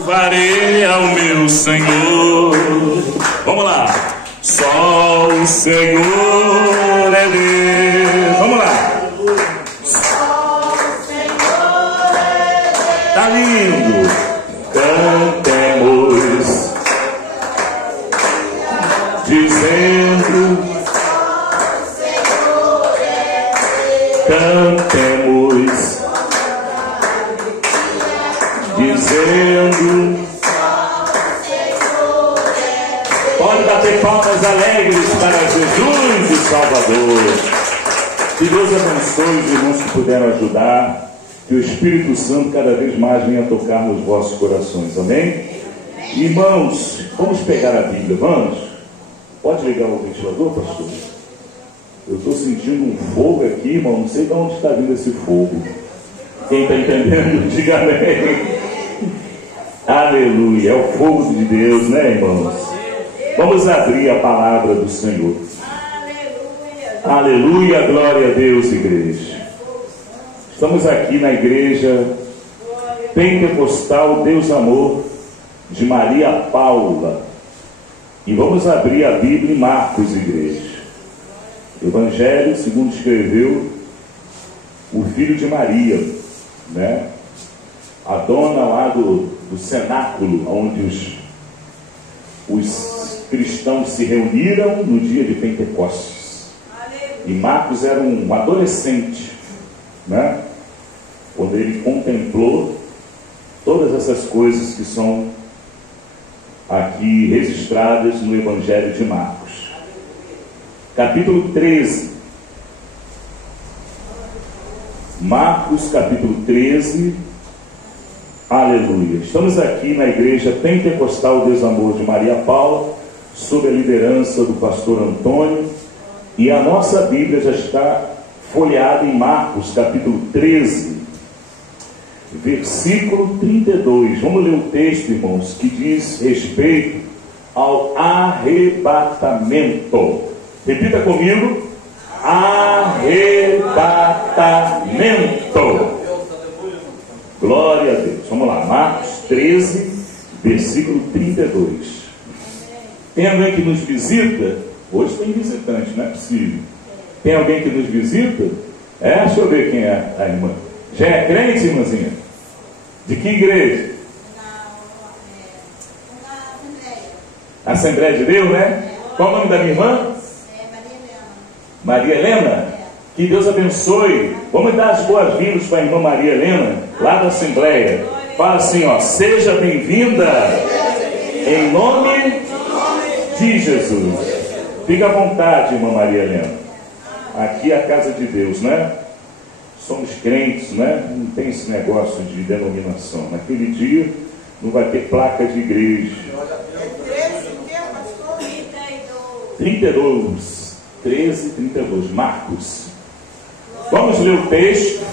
Louvarei ao meu Senhor. Vamos lá. Só o Senhor é Deus. Vamos lá. Só o Senhor é Deus. Tá lindo. Cantemos, dizendo: Só o Senhor é Deus. cantemos, dizendo: Só o Senhor é Deus. pode bater palmas alegres para Jesus e Salvador. Que Deus abençoe os irmãos que puderam ajudar. Que o Espírito Santo cada vez mais venha tocar nos vossos corações. Amém? Irmãos, vamos pegar a Bíblia, vamos? Pode ligar o ventilador, pastor? Eu estou sentindo um fogo aqui, irmão. Não sei de onde está vindo esse fogo. Quem está entendendo, diga amém. Aleluia. É o fogo de Deus, né, irmãos? Vamos abrir a palavra do Senhor. Aleluia, glória a Deus, igreja. Estamos aqui na igreja Pentecostal Deus Amor de Maria Paula. E vamos abrir a Bíblia em Marcos, igreja. Evangelho segundo escreveu o filho de Maria, né? A dona lá do cenáculo, onde os cristãos se reuniram no dia de Pentecostes. E Marcos era um adolescente, né? Quando ele contemplou todas essas coisas que são aqui registradas no Evangelho de Marcos. Capítulo 13. Marcos, capítulo 13. Aleluia. Estamos aqui na igreja Pentecostal Deus Amor de Maria Paula, sob a liderança do pastor Antônio. E a nossa Bíblia já está folheada em Marcos, capítulo 13, versículo 32. Vamos ler o texto, irmãos, que diz respeito ao arrebatamento. Repita comigo: arrebatamento. Glória a Deus. Vamos lá, Marcos 13, versículo 32. Tem alguém que nos visita? Hoje tem visitante, não é possível. Tem alguém que nos visita? Deixa eu ver quem é a irmã. Já é crente, irmãzinha? De que igreja? Assembleia de Deus, né? Qual o nome da minha irmã? Maria Helena. Que Deus abençoe. Vamos dar as boas-vindas para a irmã Maria Helena, lá da Assembleia. Fala assim, ó: seja bem-vinda em nome de Jesus. Fica à vontade, irmã Maria Helena. Aqui é a casa de Deus, né? Somos crentes, né? Não tem esse negócio de denominação. Naquele dia não vai ter placa de igreja. 32. 13, 32. Marcos. Vamos ler o texto.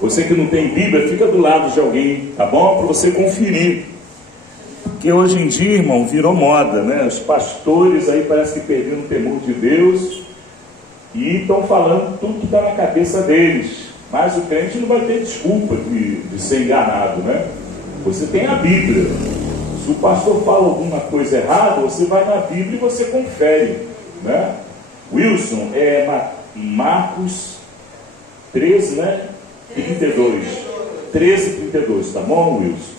Você que não tem Bíblia, fica do lado de alguém, tá bom? Para você conferir. Porque hoje em dia, irmão, virou moda, né? Os pastores aí parece que perderam o temor de Deus e estão falando tudo que está na cabeça deles. Mas o crente não vai ter desculpa de ser enganado, né? Você tem a Bíblia. Se o pastor fala alguma coisa errada, você vai na Bíblia e você confere, né? Wilson, Marcos 13, né? 32. 13, 32, tá bom, Wilson?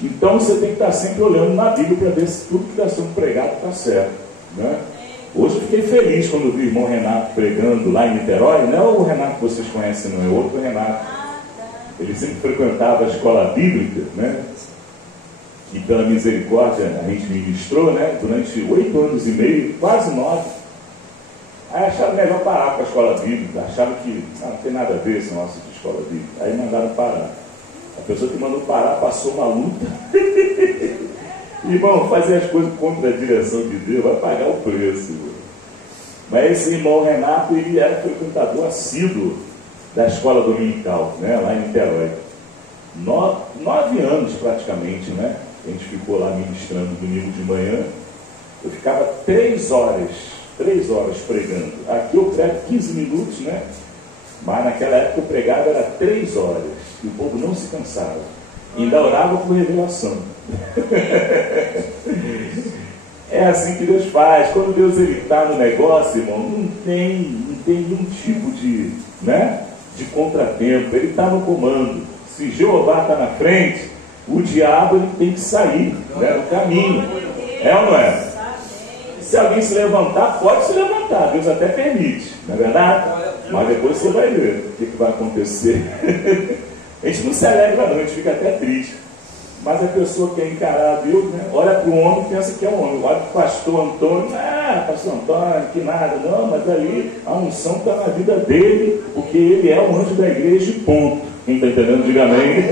Então você tem que estar sempre olhando na Bíblia para ver se tudo que está sendo pregado está certo, né? Hoje eu fiquei feliz quando vi o irmão Renato pregando lá em Niterói. Não é o Renato que vocês conhecem, não, é outro Renato. Ele sempre frequentava a escola bíblica, né? E pela misericórdia a gente ministrou, né? Durante 8 anos e meio, quase 9. Aí acharam melhor parar com a escola bíblica. Acharam que não tem nada a ver esse negócio de escola bíblica. Aí mandaram parar. A pessoa que mandou parar passou uma luta. Irmão, fazer as coisas contra a direção de Deus vai pagar o preço. Irmão. Mas esse irmão Renato, ele era frequentador assíduo da escola dominical, né, lá em Niterói. 9 anos praticamente, né? A gente ficou lá ministrando domingo de manhã. Eu ficava 3 horas pregando. Aqui eu prego 15 minutos, né? Mas naquela época eu pregava era 3 horas. E o povo não se cansava. Ainda orava por revelação. É assim que Deus faz. Quando Deus está no negócio, irmão, não tem nenhum tipo de, de contratempo. Ele está no comando. Se Jeová está na frente, o diabo ele tem que sair no caminho. É ou não é? Se alguém se levantar, pode se levantar. Deus até permite, não é verdade? Mas depois você vai ver o que vai acontecer. A gente não se alegra não, a gente fica até triste. Mas a pessoa que é encarar Deus, olha para o homem e pensa que é um homem. Olha para o pastor Antônio, pastor Antônio, que nada. Não, mas ali a unção está na vida dele, porque ele é o anjo da igreja, ponto. Quem está entendendo, diga amém.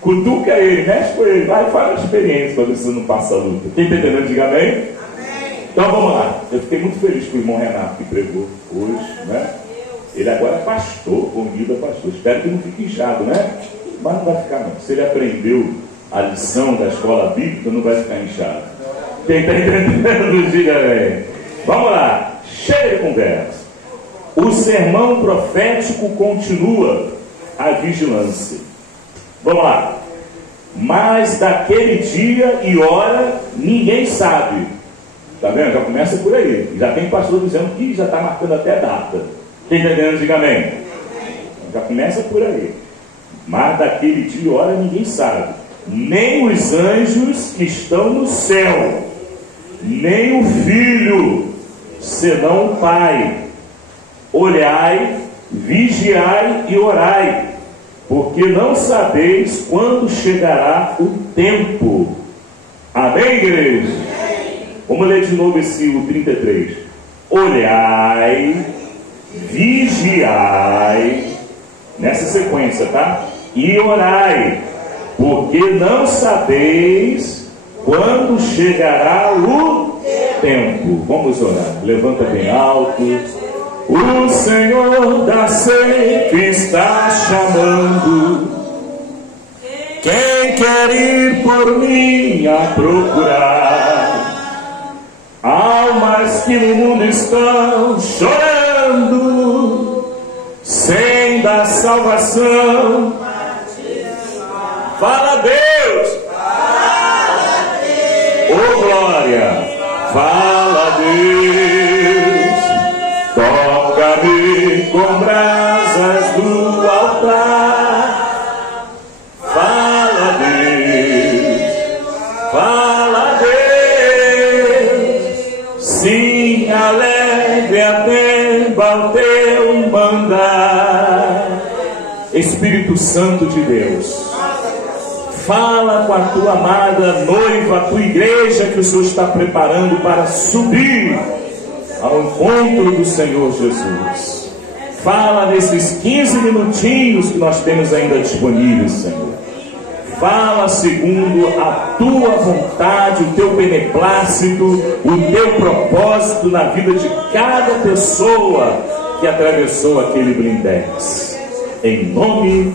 Cutuca ele, mexe com ele, vai e faz uma experiência para ver se você não passa a luta. Quem está entendendo, diga amém. Amém. Então vamos lá. Eu fiquei muito feliz com o irmão Renato que pregou hoje, Ele agora é pastor, convida pastor. Espero que não fique inchado, Mas não vai ficar não. Se ele aprendeu a lição da escola bíblica, não vai ficar inchado. Quem está entendendo, diga amém. Vamos lá. Chega de conversa. O sermão profético continua a vigilância. Vamos lá. Mas daquele dia e hora ninguém sabe. Está vendo? Já começa por aí. Já tem pastor dizendo que já está marcando até data. Quem está entendendo, diga amém. Já começa por aí. Mas daquele dia e hora ninguém sabe. Nem os anjos que estão no céu, nem o Filho, senão o Pai. Olhai, vigiai e orai, porque não sabeis quando chegará o tempo. Amém, igreja? Vamos ler de novo esse 33. Olhai, vigiai, nessa sequência, tá? E orai, porque não sabeis quando chegará o tempo. Vamos orar. Levanta bem alto. O Senhor da seita está chamando. Quem quer ir por mim a procurar? Almas que no mundo estão chorando, sem dar salvação. Fala Deus! Fala Deus! Oh glória! Fala Deus! Toca-me com brasas do altar. Fala Deus! Fala Deus! Sim, alegre atenda o teu mandar. Espírito Santo de Deus, fala com a tua amada noiva, a tua igreja que o Senhor está preparando para subir ao encontro do Senhor Jesus. Fala nesses 15 minutinhos que nós temos ainda disponíveis, Senhor. Fala segundo a tua vontade, o teu beneplácito, o teu propósito na vida de cada pessoa que atravessou aquele blindex. Em nome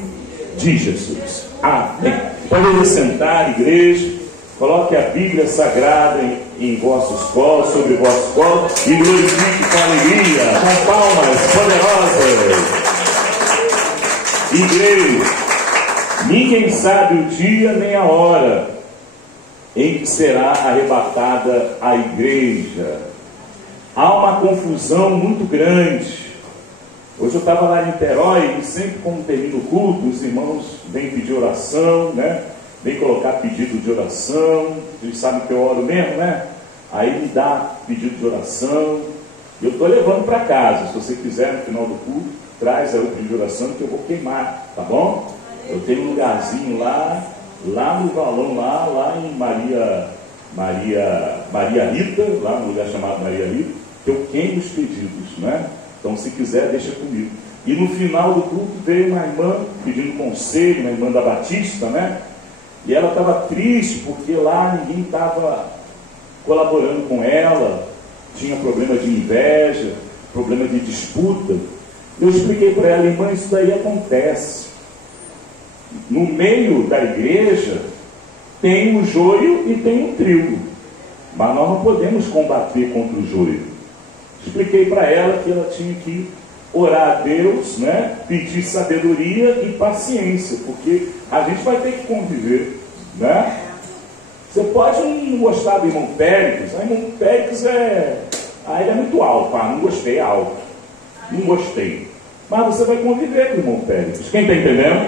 de Jesus. Amém. Podem sentar, igreja. Coloque a Bíblia Sagrada em vossos colos, sobre vossos colos, e glorifique com alegria, com palmas poderosas. Igreja, ninguém sabe o dia nem a hora em que será arrebatada a igreja. Há uma confusão muito grande. Hoje eu estava lá em Niterói e sempre quando termina o culto, os irmãos vêm pedir oração, Vem colocar pedido de oração. Eles sabem que eu oro mesmo, Aí me dá pedido de oração. E eu estou levando para casa. Se você quiser, no final do culto, traz aí o pedido de oração que eu vou queimar, tá bom? Eu tenho um lugarzinho lá no valão, lá em Maria Rita, lá no lugar chamado Maria Rita, que eu queimo os pedidos, Então, se quiser, deixa comigo. E no final do culto veio uma irmã pedindo conselho, uma irmã da Batista, E ela estava triste porque lá ninguém estava colaborando com ela, tinha problema de inveja, problema de disputa. Eu expliquei para ela, irmã, isso daí acontece. No meio da igreja tem o joio e tem o trigo, mas nós não podemos combater contra o joio. Expliquei para ela que ela tinha que orar a Deus, né? Pedir sabedoria e paciência, porque a gente vai ter que conviver, né? Você pode não gostar do irmão Péricles. O irmão Péricles ele é muito alto. Não gostei, é alto. Não gostei. Mas você vai conviver com o irmão Péricles. Quem está entendendo?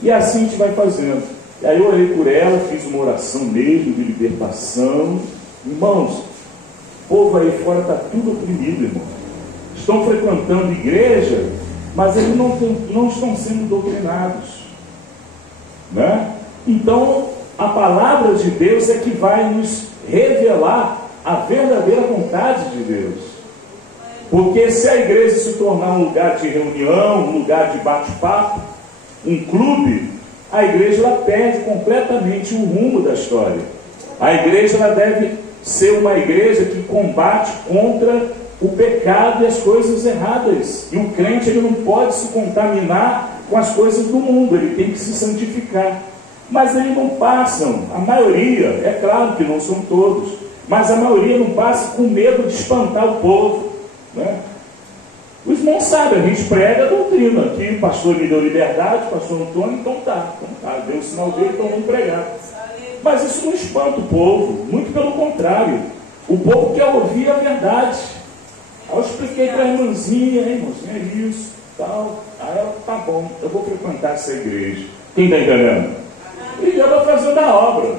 E assim a gente vai fazendo. E aí eu orei por ela, fiz uma oração mesmo de libertação. Irmãos, o povo aí fora está tudo oprimido, irmão. Estão frequentando igreja, mas eles não estão sendo doutrinados, né? Então, a palavra de Deus é que vai nos revelar a verdadeira vontade de Deus. Porque se a igreja se tornar um lugar de reunião, um lugar de bate-papo, um clube, a igreja ela perde completamente o rumo da história. A igreja ela deve ser uma igreja que combate contra o pecado e as coisas erradas. E o crente ele não pode se contaminar com as coisas do mundo, ele tem que se santificar. Mas eles não passam, a maioria, é claro que não são todos, mas a maioria não passa com medo de espantar o povo, né? Os irmãos sabem, a gente prega a doutrina aqui, o pastor me deu liberdade, o pastor Antônio, então tá, deu o sinal dele, então vamos pregar. Mas isso não espanta o povo, muito pelo contrário, o povo quer ouvir a verdade. Aí eu expliquei para a irmãzinha, é isso, tal, aí ela, tá bom, eu vou frequentar essa igreja. Quem está entendendo? E Deus vai fazendo a obra.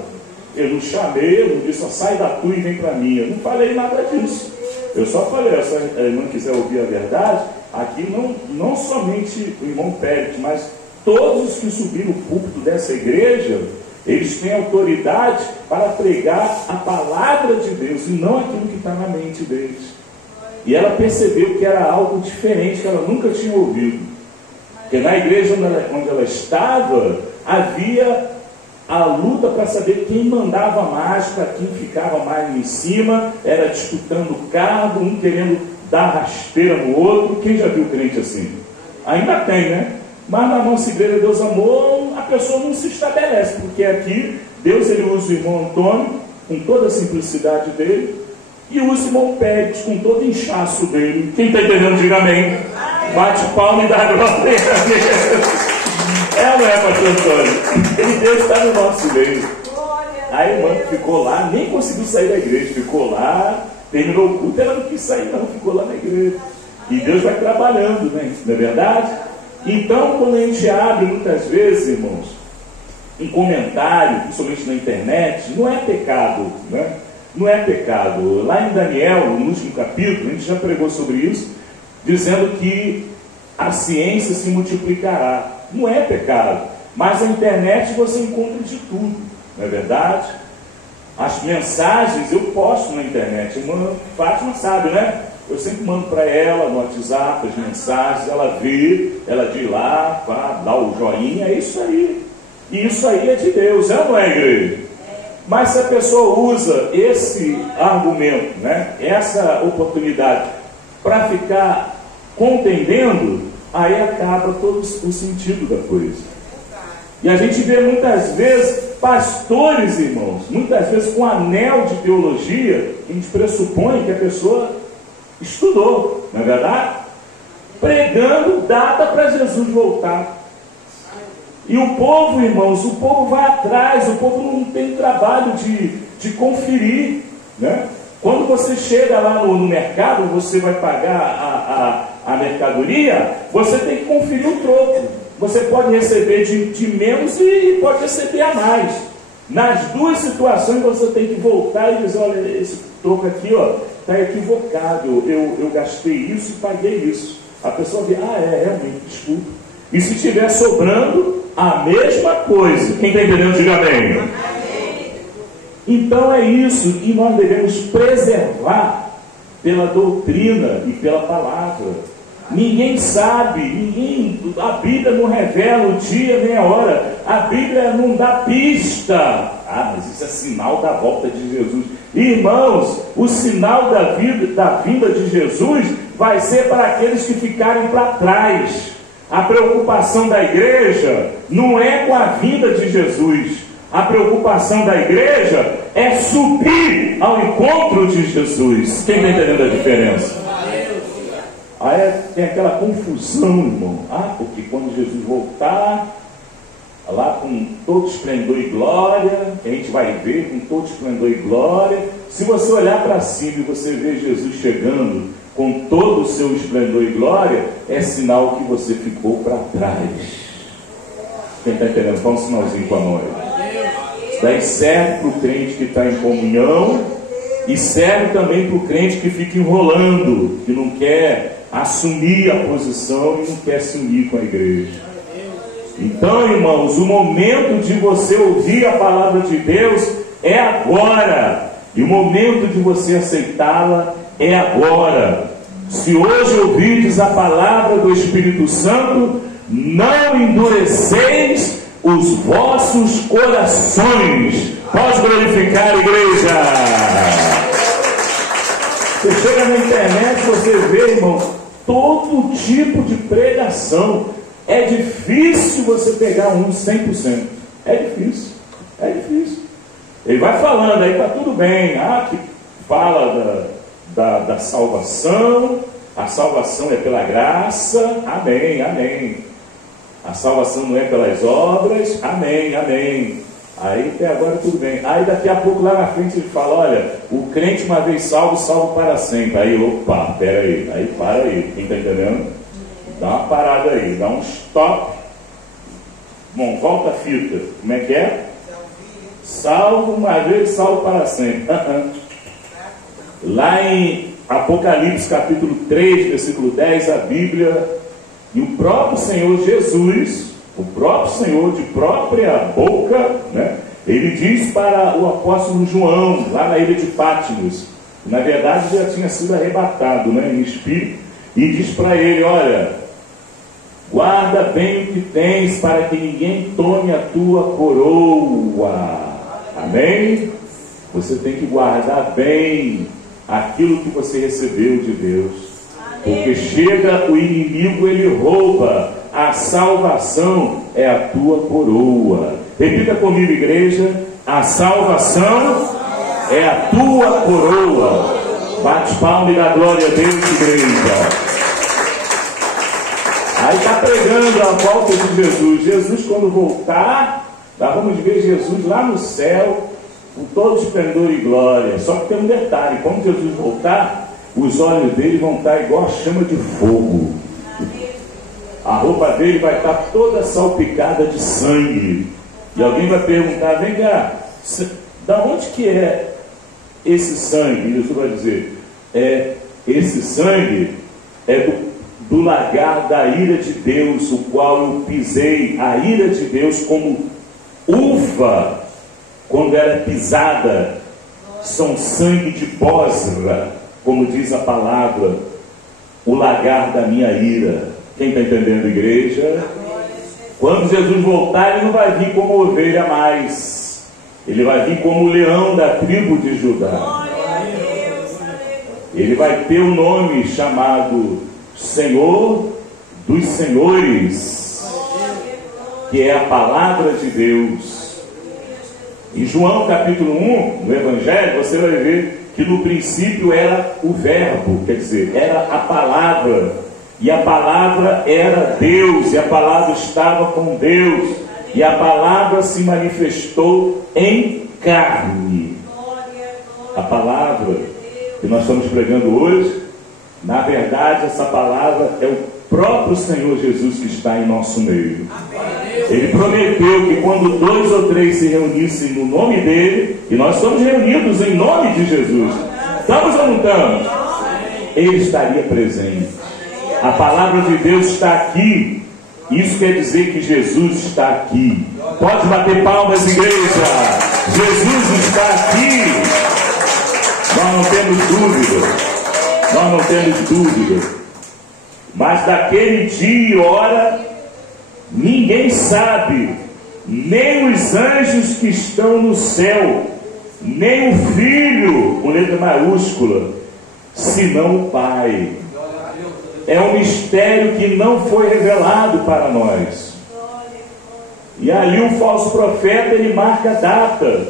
Eu não chamei, eu não disse, só sai da tua e vem para mim. Eu não falei nada disso. Eu só falei, se a irmã quiser ouvir a verdade, aqui não somente o irmão Pérez, mas todos os que subiram o púlpito dessa igreja, eles têm autoridade para pregar a palavra de Deus e não aquilo que está na mente deles. E ela percebeu que era algo diferente, que ela nunca tinha ouvido. Porque na igreja onde ela estava, havia a luta para saber quem mandava mais, para quem ficava mais em cima, era disputando o cargo, um querendo dar rasteira no outro. Quem já viu crente assim? Ainda tem, né? Mas na nossa igreja Deus amou, a pessoa não se estabelece, porque aqui Deus ele usa o irmão Antônio com toda a simplicidade dele e usa o irmão Pérez com todo o inchaço dele. Quem está entendendo, diga amém. Bate palma e dá glória a Deus. Não é, pastor Antônio? Ele Deus está no nosso meio. A irmã ficou lá, nem conseguiu sair da igreja, ficou lá, terminou o culto, ela não quis sair não, ficou lá na igreja. E Deus vai trabalhando, né? Não é verdade? Então, quando a gente abre muitas vezes, irmãos, um comentário, principalmente na internet, não é pecado, né? Não é pecado. Lá em Daniel, no último capítulo, a gente já pregou sobre isso, dizendo que a ciência se multiplicará. Não é pecado, mas na internet você encontra de tudo, não é verdade? As mensagens eu posto na internet. A irmã Fátima sabe, né? Eu sempre mando para ela no WhatsApp as mensagens, ela vê, ela diz lá, dá o joinha, é isso aí. E isso aí é de Deus, não é, igreja? Mas se a pessoa usa esse argumento, né, essa oportunidade, para ficar contendendo, aí acaba todo o sentido da coisa. E a gente vê muitas vezes pastores, irmãos, muitas vezes com anel de teologia, que a gente pressupõe que a pessoa estudou, não é verdade? Pregando data para Jesus voltar. E o povo, irmãos, o povo vai atrás, o povo não tem trabalho de conferir, né? Quando você chega lá no mercado, você vai pagar a mercadoria, você tem que conferir o troco. Você pode receber de menos e pode receber a mais. Nas duas situações você tem que voltar e dizer, olha, esse troco aqui está equivocado, eu gastei isso e paguei isso. A pessoa vê, realmente, desculpa. E se estiver sobrando, a mesma coisa. Quem está entendendo, diga bem. Então é isso, e nós devemos preservar pela doutrina e pela palavra. Ninguém sabe, a Bíblia não revela o dia nem a hora, a Bíblia não dá pista. Mas isso é sinal da volta de Jesus. Irmãos, o sinal da vinda de Jesus vai ser para aqueles que ficarem para trás. A preocupação da igreja não é com a vinda de Jesus. A preocupação da igreja é subir ao encontro de Jesus. Quem está entendendo a diferença? Aí tem aquela confusão, irmão. Porque quando Jesus voltar, lá com todo esplendor e glória, que a gente vai ver com todo esplendor e glória. Se você olhar para cima e você ver Jesus chegando com todo o seu esplendor e glória, é sinal que você ficou para trás. Quem está entendendo? Fala um sinalzinho para nós. Daí serve para o crente que está em comunhão e serve também para o crente que fica enrolando, que não quer assumir a posição e não quer se unir com a igreja. Então, irmãos, o momento de você ouvir a palavra de Deus é agora, e o momento de você aceitá-la é agora. Se hoje ouvirdes a palavra do Espírito Santo, não endureceis os vossos corações. Pode glorificar a igreja. Você chega na internet, você vê, irmão, todo tipo de pregação. É difícil você pegar um 100%. É difícil. É difícil. Ele vai falando, aí está tudo bem. Que fala da salvação. A salvação é pela graça. Amém, amém. A salvação não é pelas obras. Amém, amém. Aí até agora tudo bem. Aí daqui a pouco lá na frente ele fala: olha, o crente uma vez salvo, salvo para sempre. Aí, opa, pera aí. Aí para aí. Quem está entendendo? Dá uma parada aí, dá um stop. Bom, volta a fita. Como é que é? Salvo uma vez, salvo para sempre. Lá em Apocalipse capítulo 3, versículo 10, a Bíblia, e o próprio Senhor Jesus, o próprio Senhor de própria boca, né, ele diz para o apóstolo João, lá na ilha de Patmos, na verdade já tinha sido arrebatado, né, em espírito, e diz para ele: olha, guarda bem o que tens, para que ninguém tome a tua coroa. Amém? Você tem que guardar bem aquilo que você recebeu de Deus. Porque chega o inimigo, ele rouba. A salvação é a tua coroa. Repita comigo, igreja: a salvação é a tua coroa. Bate palma e dá glória a Deus, igreja. Aí está pregando a volta de Jesus. Jesus, quando voltar, nós vamos ver Jesus lá no céu, com todo esplendor e glória. Só que tem um detalhe: quando Jesus voltar, os olhos dele vão estar igual a chama de fogo. A roupa dele vai estar toda salpicada de sangue. E alguém vai perguntar: vem cá, da onde que é esse sangue? E Jesus vai dizer: esse sangue é do lagar da ira de Deus, o qual eu pisei. A ira de Deus, como uva quando era pisada, são sangue de Bosra, como diz a palavra, o lagar da minha ira. Quem está entendendo, igreja? Quando Jesus voltar, ele não vai vir como ovelha mais, ele vai vir como leão da tribo de Judá. Ele vai ter um nome chamado Senhor dos Senhores, que é a palavra de Deus. Em João capítulo 1, no Evangelho, você vai ver que no princípio era o verbo, quer dizer, era a palavra, e a palavra era Deus, e a palavra estava com Deus, e a palavra se manifestou em carne. A palavra que nós estamos pregando hoje, na verdade, essa palavra é o próprio Senhor Jesus que está em nosso meio. Ele prometeu que quando 2 ou 3 se reunissem no nome dele, e nós estamos reunidos em nome de Jesus, estamos ou não estamos? Ele estaria presente. A palavra de Deus está aqui. Isso quer dizer que Jesus está aqui. Pode bater palmas, igreja. Jesus está aqui. Nós não temos dúvida. Nós não temos dúvida. Mas daquele dia e hora, ninguém sabe, nem os anjos que estão no céu, nem o Filho, com letra maiúscula, senão o Pai. É um mistério que não foi revelado para nós. E ali o falso profeta, ele marca a data.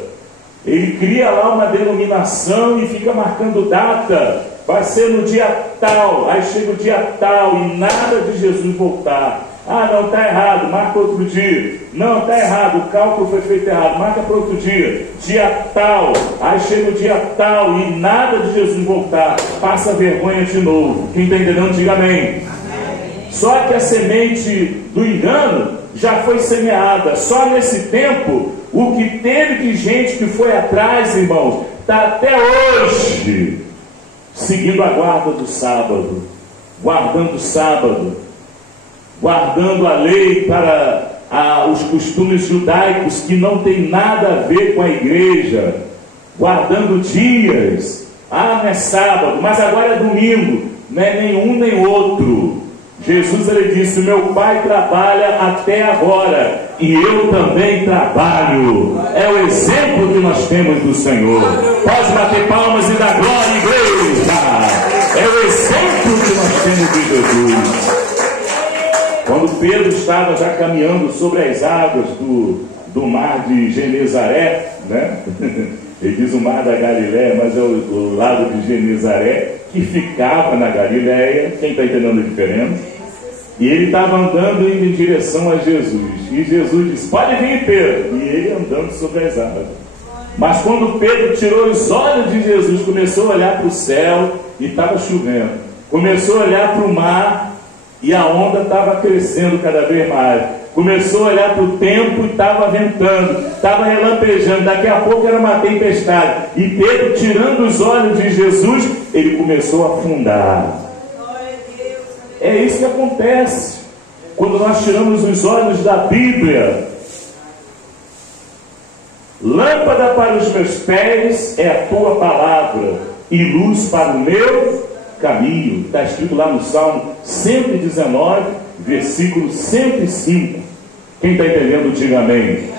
Ele cria lá uma denominação e fica marcando data. Vai ser no dia tal, aí chega o dia tal e nada de Jesus voltar. Ah, não, está errado, marca outro dia. Não, está errado, o cálculo foi feito errado, marca para outro dia. Dia tal, aí chega o dia tal e nada de Jesus voltar. Passa vergonha de novo. Quem está entendendo, diga amém. Só que a semente do engano já foi semeada. Só nesse tempo, o que teve de gente que foi atrás, irmãos, está até hoje seguindo a guarda do sábado, guardando o sábado, guardando a lei para os costumes judaicos que não tem nada a ver com a igreja, guardando dias. Ah, não é sábado, mas agora é domingo. Não é nenhum nem outro. Jesus, ele disse: meu Pai trabalha até agora e eu também trabalho. É o exemplo que nós temos do Senhor. Pode bater palmas e dar glória, igreja. É o exemplo que nós temos de Jesus. Quando Pedro estava já caminhando sobre as águas do mar de Genezaré, né? Ele diz o mar da Galiléia, mas é o lado de Genezaré, que ficava na Galiléia. Quem está entendendo a diferença? E ele estava andando indo em direção a Jesus. E Jesus disse: pode vir, Pedro. E ele andando sobre as águas. Mas quando Pedro tirou os olhos de Jesus, começou a olhar para o céu e estava chovendo. Começou a olhar para o mar e a onda estava crescendo cada vez mais. Começou a olhar para o tempo e estava ventando, estava relampejando. Daqui a pouco era uma tempestade. E Pedro, tirando os olhos de Jesus, ele começou a afundar. É isso que acontece quando nós tiramos os olhos da Bíblia. Lâmpada para os meus pés é a tua palavra e luz para o meu caminho. Está escrito lá no Salmo 119, versículo 105. Quem está entendendo, diga amém.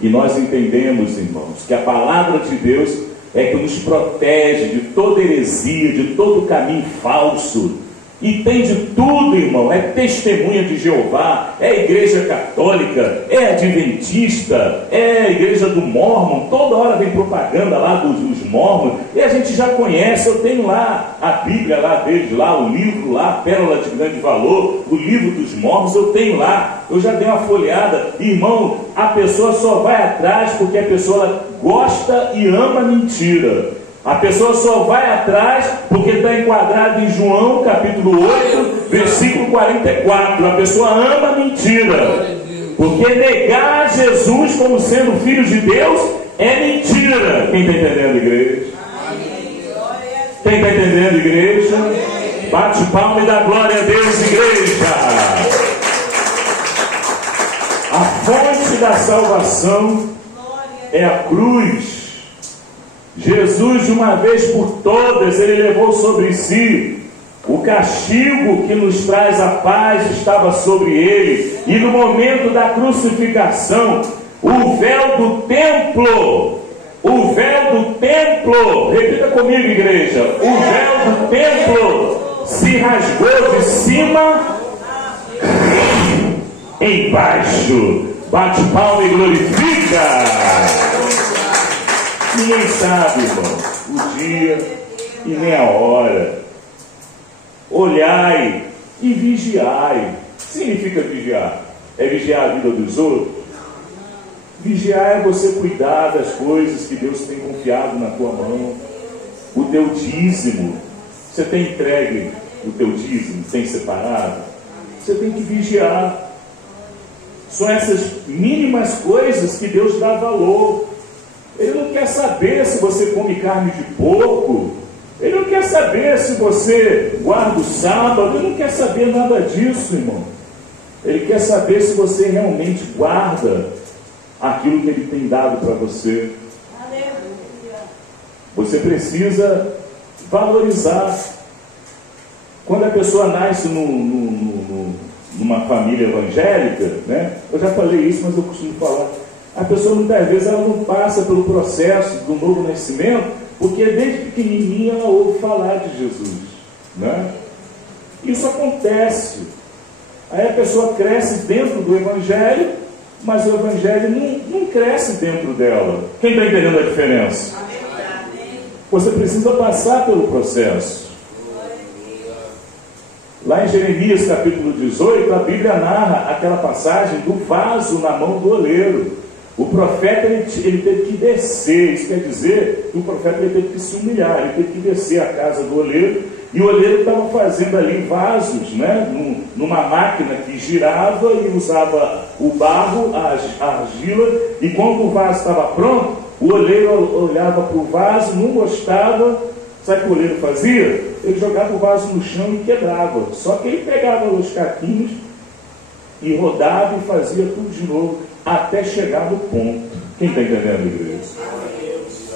E nós entendemos, irmãos, que a palavra de Deus é que nos protege de toda heresia, de todo caminho falso. E tem de tudo, irmão. É testemunha de Jeová, é igreja católica, é adventista, é a igreja do Mórmon. Toda hora vem propaganda lá dos Mórmons. E a gente já conhece. Eu tenho lá a Bíblia lá deles, lá o livro lá, Pérola de Grande Valor, o livro dos Mórmons. Eu tenho lá. Eu já dei uma folheada. Irmão, a pessoa só vai atrás porque a pessoa gosta e ama mentira. A pessoa só vai atrás porque está enquadrado em João capítulo 8, versículo 44. A pessoa ama a mentira. Porque negar Jesus como sendo filho de Deus é mentira. Quem está entendendo, igreja? Quem está entendendo, igreja? Bate palma e dá glória a Deus, igreja. A fonte da salvação é a cruz. Jesus, de uma vez por todas, ele levou sobre si o castigo que nos traz a paz, estava sobre ele. E no momento da crucificação, o véu do templo, repita comigo, igreja, o véu do templo se rasgou de cima embaixo. Bate palma e glorifica. Ninguém sabe, irmão, o dia e nem a hora. Olhai e vigiai. Significa vigiar? É vigiar a vida dos outros? Vigiar é você cuidar das coisas que Deus tem confiado na tua mão. O teu dízimo. Você tem entregue o teu dízimo? Tem separado? Você tem que vigiar. São essas mínimas coisas que Deus dá valor. Ele não quer saber se você come carne de porco. Ele não quer saber se você guarda o sábado. Ele não quer saber nada disso, irmão. Ele quer saber se você realmente guarda aquilo que Ele tem dado para você. Você precisa valorizar. Quando a pessoa nasce numa família evangélica, né? Eu já falei isso, mas eu costumo falar. A pessoa muitas vezes ela não passa pelo processo do novo nascimento, porque desde pequenininha ela ouve falar de Jesus, né? Isso acontece. Aí a pessoa cresce dentro do Evangelho mas o evangelho não cresce dentro dela. Quem está entendendo a diferença? Você precisa passar pelo processo. Lá em Jeremias capítulo 18, a Bíblia narra aquela passagem do vaso na mão do oleiro. O profeta ele teve que descer, isso quer dizer que o profeta ele teve que se humilhar, ele teve que descer à casa do oleiro, e o oleiro estava fazendo ali vasos, né, numa máquina que girava e usava o barro, a argila, e quando o vaso estava pronto, o oleiro olhava para o vaso, não gostava, sabe o que o oleiro fazia? Ele jogava o vaso no chão e quebrava, só que ele pegava os caquinhos e rodava e fazia tudo de novo, até chegar no ponto. Quem está entendendo, igreja?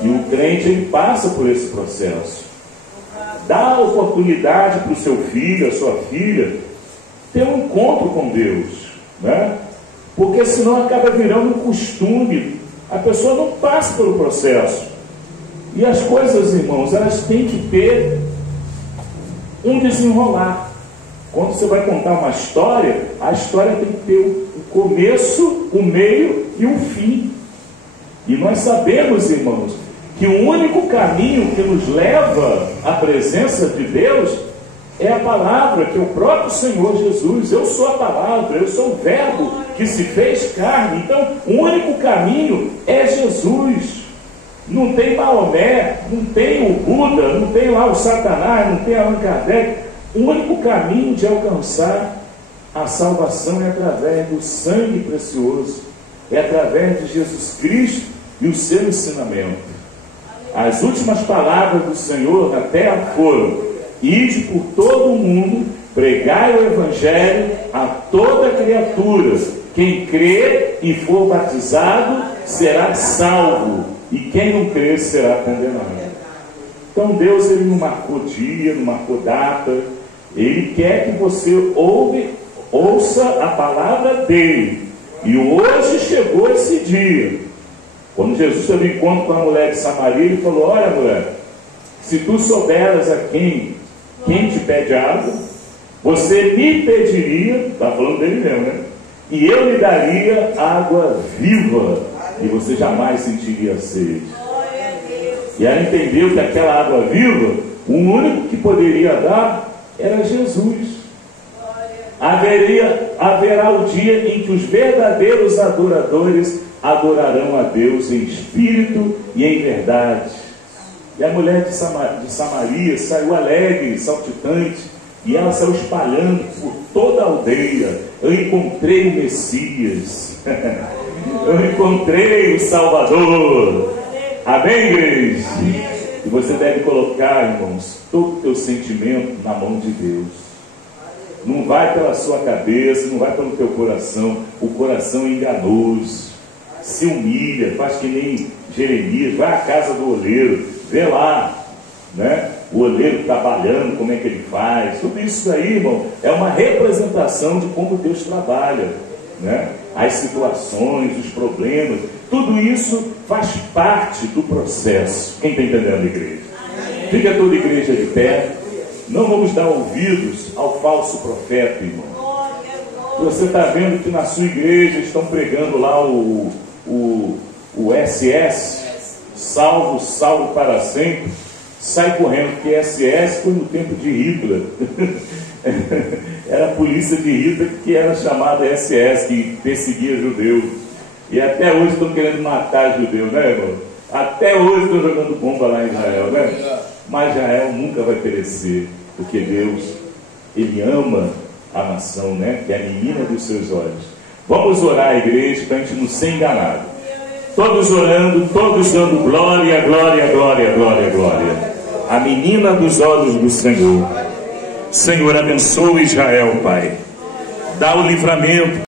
E o crente, ele passa por esse processo. Dá oportunidade para o seu filho, a sua filha, ter um encontro com Deus, né? Porque senão acaba virando um costume. A pessoa não passa pelo processo. E as coisas, irmãos, elas têm que ter um desenrolar. Quando você vai contar uma história, a história tem que ter o começo, o meio e o fim. E nós sabemos, irmãos, que o único caminho que nos leva à presença de Deus é a palavra, que é o próprio Senhor Jesus. Eu sou a palavra, eu sou o verbo que se fez carne. Então, o único caminho é Jesus. Não tem Maomé, não tem o Buda, não tem lá o Satanás, não tem Allan Kardec. O único caminho de alcançar a salvação é através do sangue precioso, é através de Jesus Cristo e o seu ensinamento. As últimas palavras do Senhor na terra foram: ide por todo o mundo, pregai o Evangelho a toda criatura. Quem crer e for batizado será salvo, e quem não crer será condenado. Então Deus, ele não marcou dia, não marcou data. Ele quer que você ouça a palavra dele. E hoje chegou esse dia. Quando Jesus teve encontro com a mulher de Samaria, ele falou: olha, mulher, se tu souberas a quem te pede água, você me pediria, está falando dele mesmo, né? E eu lhe daria água viva, e você jamais sentiria sede. E ela entendeu que aquela água viva, o único que poderia dar era Jesus. Haverá o dia em que os verdadeiros adoradores adorarão a Deus em espírito e em verdade. E a mulher de Samaria saiu alegre, saltitante, e ela saiu espalhando por toda a aldeia: eu encontrei o Messias, eu encontrei o Salvador. Amém, igreja? E você deve colocar, irmãos, todo o teu sentimento na mão de Deus. Não vai pela sua cabeça, não vai pelo teu coração. O coração é enganoso. Se humilha, faz que nem Jeremias, vai à casa do oleiro, vê lá, né? O oleiro trabalhando, como é que ele faz. Tudo isso aí, irmão, é uma representação de como Deus trabalha, né? As situações, os problemas, tudo isso faz parte do processo. Quem está entendendo, igreja? Fica toda a igreja de pé. Não vamos dar ouvidos ao falso profeta, irmão. Você está vendo que na sua igreja estão pregando lá o SS, salvo para sempre. Sai correndo, porque SS foi no tempo de Hitler. Era a polícia de Hitler, que era chamada SS, que perseguia judeus. E até hoje estão querendo matar judeus, né, irmão? Até hoje estão jogando bomba lá em Israel, né? Mas Israel nunca vai perecer, porque Deus, Ele ama a nação, né? Que é a menina dos seus olhos. Vamos orar, igreja, para a gente não ser enganado. Todos orando, todos dando glória, glória, glória, glória, glória. A menina dos olhos do Senhor. Senhor, abençoa Israel, Pai. Dá o livramento.